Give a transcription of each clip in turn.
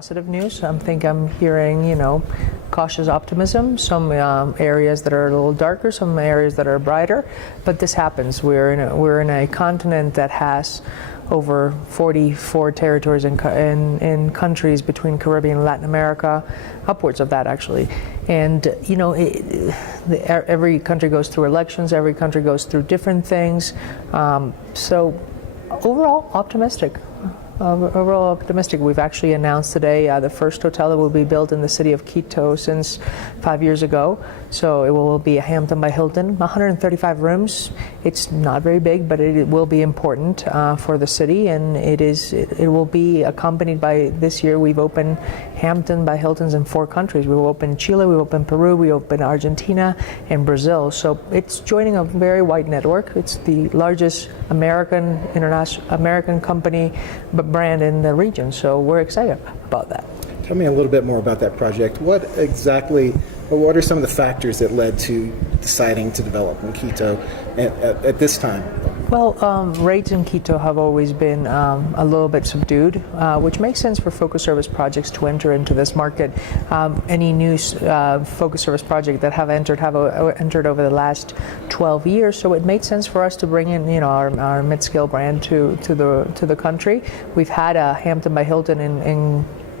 positive news. I think I'm hearing, cautious optimism. Some areas that are a little darker, some areas that are brighter. But this happens. We're in a continent that has over 44 territories in countries between Caribbean and Latin America, upwards of that actually. And every country goes through elections, every country goes through different things. So overall optimistic. We've actually announced today the first hotel that will be built in the city of Quito since 5 years ago. So it will be a Hampton by Hilton, 135 rooms. It's not very big, but it will be important for the city, and it will be accompanied by, this year we've opened Hampton by Hiltons in 4 countries. We will open Chile, we open Peru, we open Argentina, and Brazil. So it's joining a very wide network. It's the largest American company brand in the region, so we're excited about that. Tell me a little bit more about that project. What are some of the factors that led to deciding to develop in Quito at this time? Well, rates in Quito have always been a little bit subdued, which makes sense for focus service projects to enter into this market. Any new focus service project that have entered over the last 12 years, so it made sense for us to bring in, our mid-scale brand to the country. We've had a Hampton by Hilton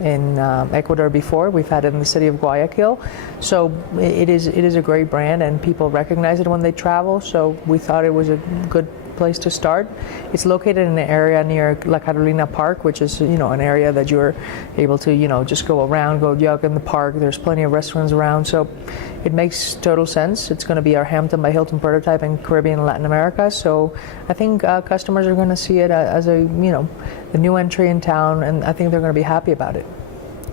in Ecuador before. We've had it in the city of Guayaquil. So it is a great brand, and people recognize it when they travel. So we thought it was a good place to start. It's located in an area near La Carolina Park, which is, an area that you're able to, just go around, go jog in the park. There's plenty of restaurants around. So it makes total sense. It's going to be our Hampton by Hilton prototype in Caribbean and Latin America. So I think customers are going to see it as a new entry in town, and I think they're going to be happy about it.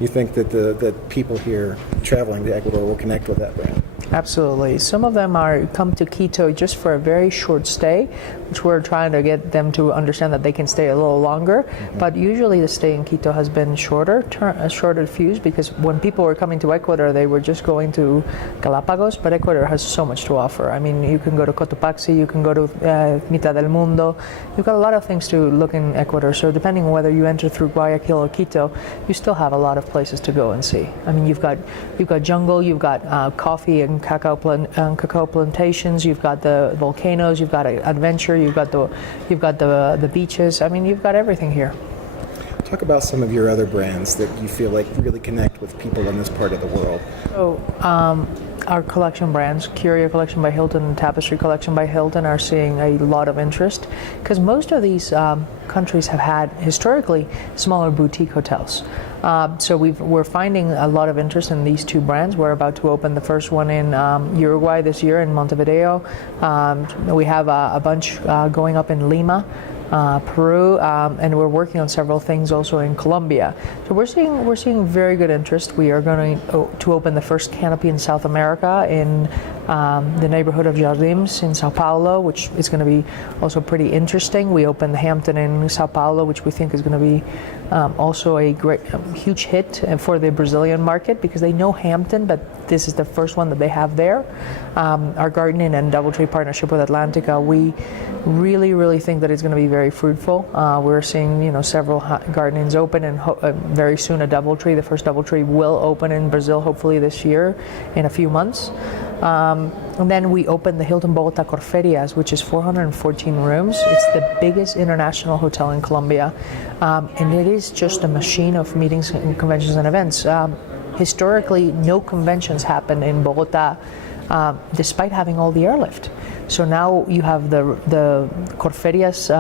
You think that the people here traveling to Ecuador will connect with that brand? Absolutely. Some of them come to Quito just for a very short stay, which we're trying to get them to understand that they can stay a little longer. Mm-hmm. But usually the stay in Quito has been shorter fuse, because when people were coming to Ecuador, they were just going to Galapagos, but Ecuador has so much to offer. I mean, you can go to Cotopaxi, you can go to Mitad del Mundo. You've got a lot of things to look in Ecuador. So depending on whether you enter through Guayaquil or Quito, you still have a lot of places to go and see. I mean, you've got jungle, you've got coffee and cacao plantations, you've got the volcanoes, you've got adventure, you've got the beaches. I mean, you've got everything here. Talk about some of your other brands that you feel like really connect with people in this part of the world. So, our collection brands, Curio Collection by Hilton and Tapestry Collection by Hilton, are seeing a lot of interest, because most of these countries have had historically smaller boutique hotels. So we're finding a lot of interest in these 2 brands. We're about to open the first one in Uruguay this year, in Montevideo. We have a bunch going up in Lima, Peru, and we're working on several things also in Colombia. So we're seeing very good interest. We are going to open the first canopy in South America in the neighborhood of Jardins in Sao Paulo, which is going to be also pretty interesting. We opened the Hampton in Sao Paulo, which we think is going to be also a great, huge hit for the Brazilian market, because they know Hampton, but this is the first one that they have there. Our gardening and DoubleTree partnership with Atlantica, we really think that it's going to be very fruitful. We're seeing several gardenings open, and very soon a DoubleTree. The first DoubleTree will open in Brazil, hopefully this year, in a few months. And then we opened the Hilton Bogota Corferias, which is 414 rooms. It's the biggest international hotel in Colombia, and it is just a machine of meetings and conventions and events. Historically, no conventions happen in Bogota, despite having all the airlift. So now you have the Corferias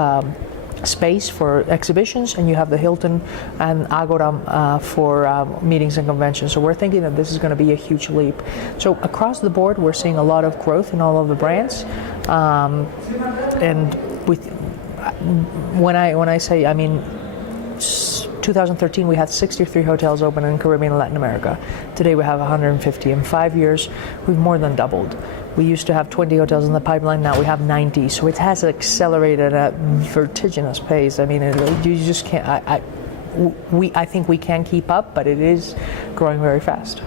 space for exhibitions, and you have the Hilton and Agora for meetings and conventions. So we're thinking that this is going to be a huge leap. So across the board, we're seeing a lot of growth in all of the brands. And when I say, I mean, 2013 we had 63 hotels open in Caribbean and Latin America. Today we have 150. In 5 years, we've more than doubled. We used to have 20 hotels in the pipeline, now we have 90. So it has accelerated at vertiginous pace. I mean, you just can't, I think we can keep up, but it is growing very fast.